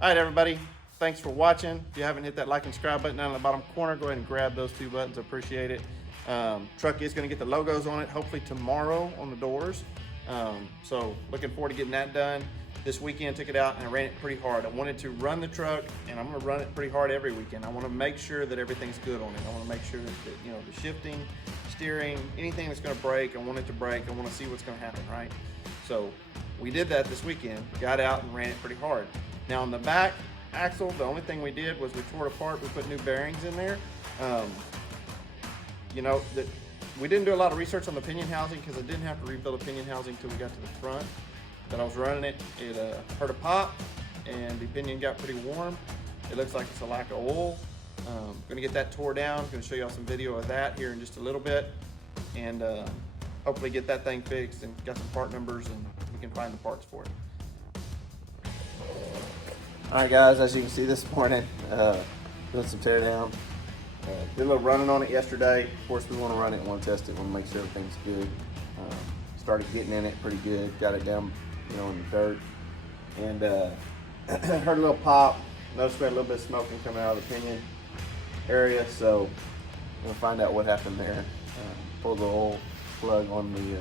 All right, everybody. Thanks for watching. If you haven't hit that like and subscribe button down in the bottom corner, go ahead and grab those two buttons. I appreciate it. Truck is going to get the logos on it hopefully tomorrow on the doors. So looking forward to getting that done. This weekend took it out and I ran it pretty hard. I wanted to run the truck, and I'm going to run it pretty hard every weekend. I want to make sure that everything's good on it. I want to make sure that the shifting, steering, anything that's going to break, I want it to break. I want to see what's going to happen, right? So we did that this weekend. Got out and ran it pretty hard. Now on the back axle, the only thing we did was we tore it apart. We put new bearings in there. We didn't do a lot of research on the pinion housing because I didn't have to rebuild a pinion housing until we got to the front. But I was running it, it heard a pop, and the pinion got pretty warm. It looks like it's a lack of oil. Gonna get that tore down. Gonna show y'all some video of that here in just a little bit, and hopefully get that thing fixed and got some part numbers and we can find the parts for it. All right, guys, as you can see this morning, doing some teardown. Did a little running on it yesterday. Of course, we want to run it and want to test it. Want to make sure everything's good. Started getting in it pretty good. Got it down, in the dirt, and heard a little pop. Noticed we had a little bit of smoking coming out of the pinion area. So we'll find out what happened there. Pulled the oil plug on the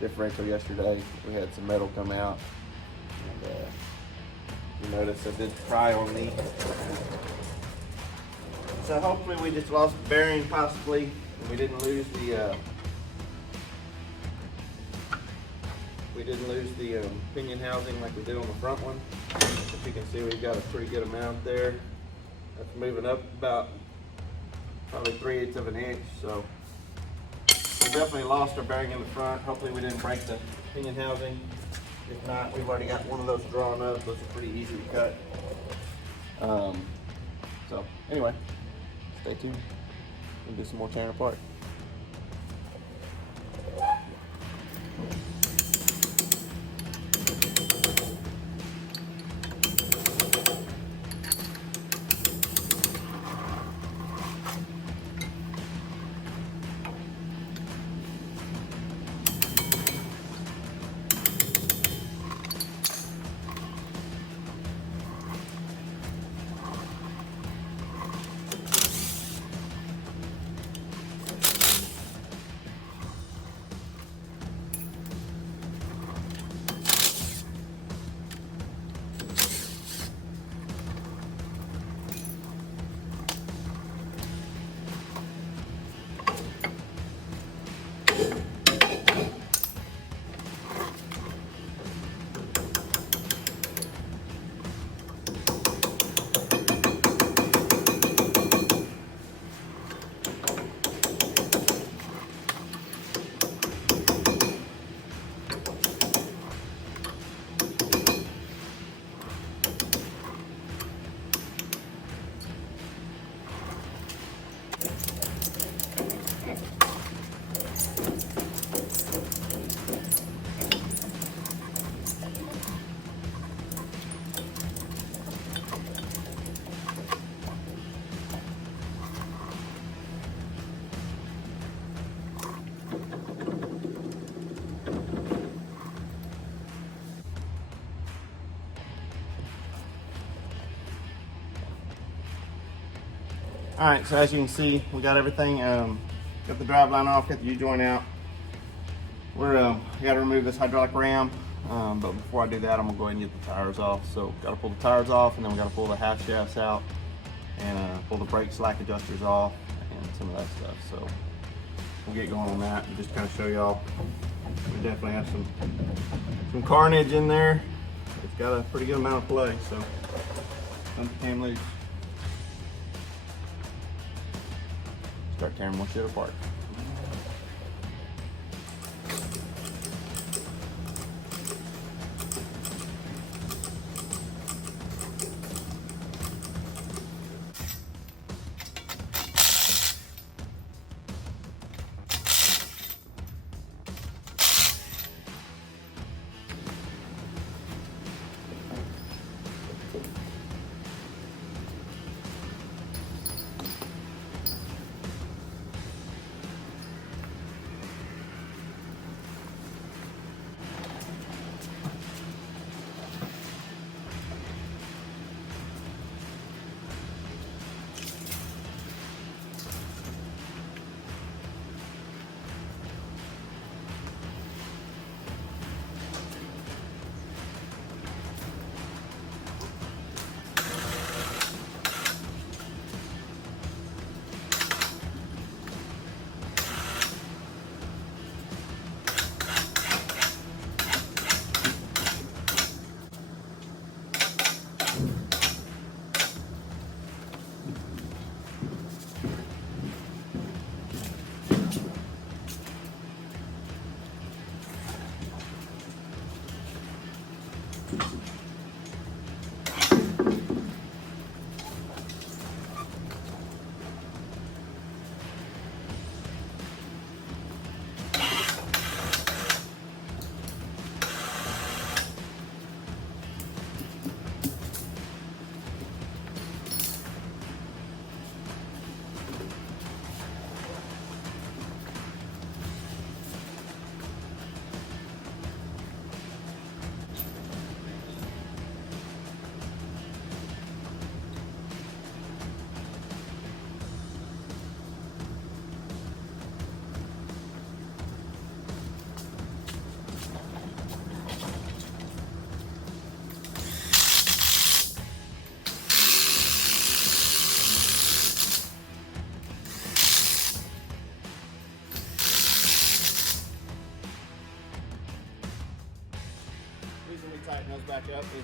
differential yesterday. We had some metal come out, and you notice I did pry on the. So hopefully we just lost the bearing possibly, and we didn't lose the pinion housing like we did on the front one. As you can see, we've got a pretty good amount there. That's moving up about probably 3/8 of an inch. So we definitely lost our bearing in the front. Hopefully we didn't break the pinion housing. If not, we've already got one of those drawn up. Those are pretty easy to cut. So anyway, stay tuned. We'll do some more tearing apart. All right, so as you can see, we got everything, got the drive line off, got the U-joint out. We got to remove this hydraulic ram, but before I do that, I'm gonna go ahead and get the tires off. So got to pull the tires off, and then we got to pull the half shafts out, and pull the brake slack adjusters off, and some of that stuff. So we'll get going on that and just kind of show y'all. We definitely have some carnage in there. It's got a pretty good amount of play, so dump the cam loose. Start tearing more shit apart.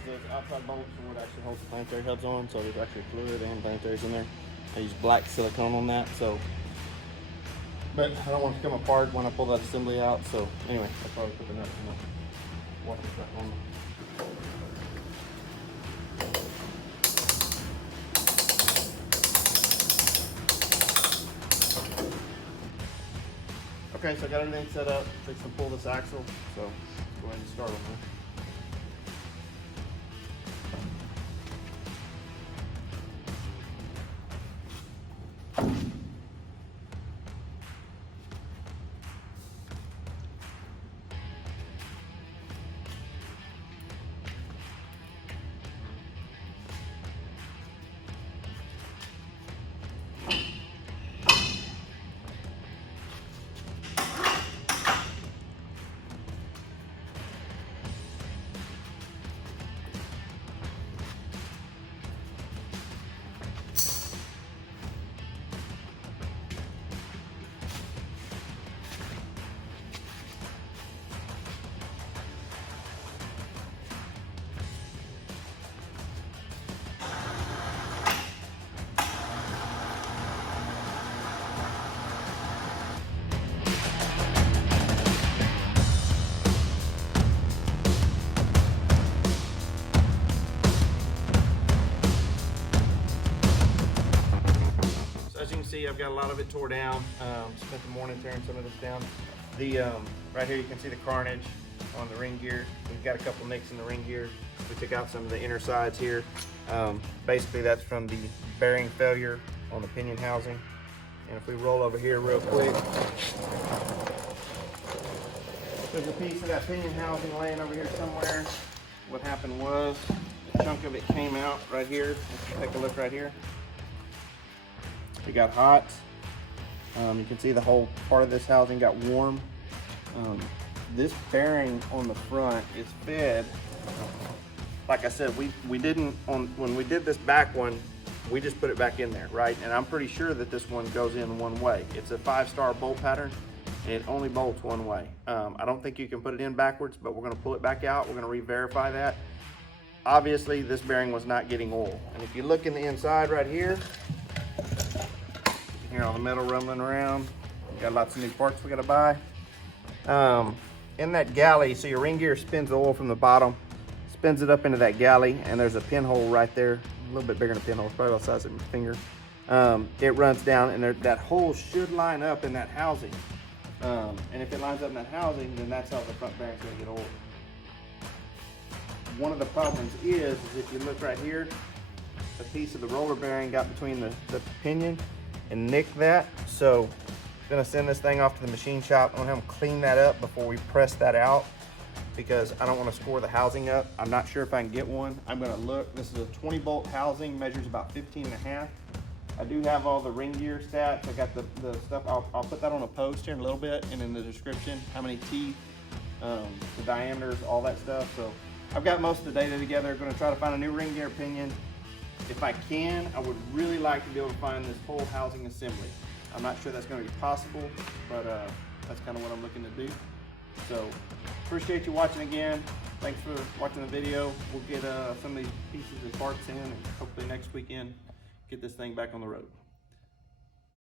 those outside bolts are what actually holds the planetary hubs on, so there's actually fluid and planetaries in there. I use black silicone on that, so. But I don't want it to come apart when I pull that assembly out, so anyway, I'll probably put the nuts in the water back on. Okay, so I got everything set up. Fix and pull this axle, so let's go ahead and start on that. See, I've got a lot of it tore down. Spent the morning tearing some of this down. Right here you can see the carnage on the ring gear. We've got a couple nicks in the ring gear. We took out some of the inner sides here. Basically that's from the bearing failure on the pinion housing. And if we roll over here real quick, there's a piece of that pinion housing laying over here somewhere. What happened was a chunk of it came out right here. Let's take a look right here. It got hot. You can see the whole part of this housing got warm. This bearing on the front is fed. Like I said, we didn't, when we did this back one, we just put it back in there, right? And I'm pretty sure that this one goes in one way. It's a 5-star bolt pattern, and it only bolts one way. I don't think you can put it in backwards, but we're gonna pull it back out. We're gonna re-verify that. Obviously, this bearing was not getting oil. And if you look in the inside right here, hear all the metal rumbling around. We got lots of new parts we gotta buy. In that galley, so your ring gear spins the oil from the bottom, spins it up into that galley, and there's a pinhole right there, a little bit bigger than a pinhole, it's probably about the size of my finger. It runs down, and that hole should line up in that housing. And if it lines up in that housing, then that's how the front bearing's gonna get oiled. One of the problems is if you look right here, a piece of the roller bearing got between the pinion and nicked that. So I'm gonna send this thing off to the machine shop. I'm gonna have them clean that up before we press that out, because I don't want to score the housing up. I'm not sure if I can get one. I'm gonna look. This is a 20 bolt housing, measures about 15.5. I do have all the ring gear stats. I got the stuff. I'll put that on a post here in a little bit, and in the description, how many teeth, the diameters, all that stuff. So I've got most of the data together. I'm gonna try to find a new ring gear pinion. If I can, I would really like to be able to find this whole housing assembly. I'm not sure that's going to be possible, but that's kind of what I'm looking to do. So appreciate you watching again. Thanks for watching the video. We'll get some of these pieces and parts in, and hopefully next weekend get this thing back on the road.